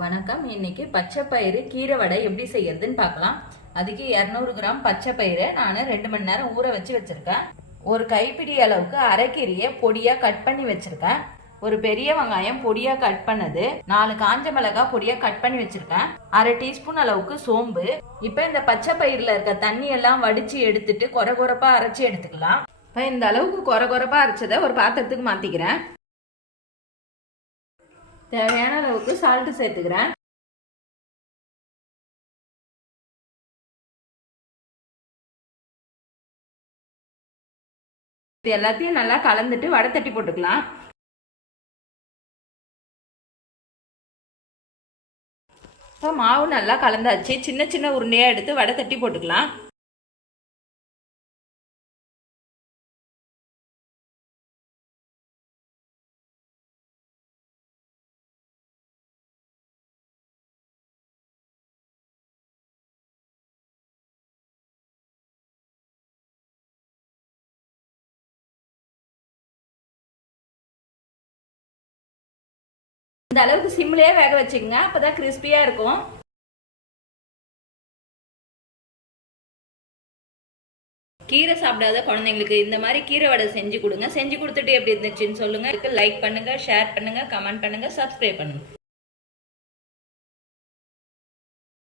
வணக்கம். இன்னைக்கு பச்சை பயிறு கீரை வடை எப்படி செய்யறதுன்னு பார்க்கலாம். அதுக்கு இரநூறு கிராம் பச்சை பயிரை நான் ரெண்டு மணி நேரம் ஊற வச்சு வச்சிருக்கேன். ஒரு கைப்பிடி அளவுக்கு அரைக்கீரையை பொடியா கட் பண்ணி வச்சிருக்கேன். ஒரு பெரிய வெங்காயம் பொடியா கட் பண்ணது. நாலு காஞ்ச மிளகாய் பொடியா கட் பண்ணி வச்சிருக்கேன். அரை டீஸ்பூன் அளவுக்கு சோம்பு. இப்போ இந்த பச்சை பயிரில் இருக்க தண்ணி எல்லாம் வடிச்சு எடுத்துட்டு கொர கொரப்பா அரைச்சி எடுத்துக்கலாம். இப்போ இந்த அளவுக்கு கொர கொரப்பா அரைச்சதை ஒரு பாத்திரத்துக்கு மாத்திக்கிறேன். தேவையான அளவுக்கு சால்ட் சேர்த்துக்கிறேன். இது எல்லாத்தையும் நல்லா கலந்துட்டு வடை தட்டி போட்டுக்கலாம். இப்போ மாவு நல்லா கலந்தாச்சு. சின்ன சின்ன உருண்டையாக எடுத்து வடை தட்டி போட்டுக்கலாம். இந்த அளவுக்கு சிம்லயே வேக வச்சுக்கோங்க. அப்பதான் கிறிஸ்பியா இருக்கும். கீரை சாப்பிடாத குழந்தைங்களுக்கு இந்த மாதிரி கீரை வடை செஞ்சு கொடுங்க. செஞ்சு கொடுத்துட்டு எப்படி இருந்துச்சுன்னு சொல்லுங்க. லைக் பண்ணுங்க ஷேர் பண்ணுங்க கமெண்ட் பண்ணுங்க சப்ஸ்கிரைப் பண்ணுங்க.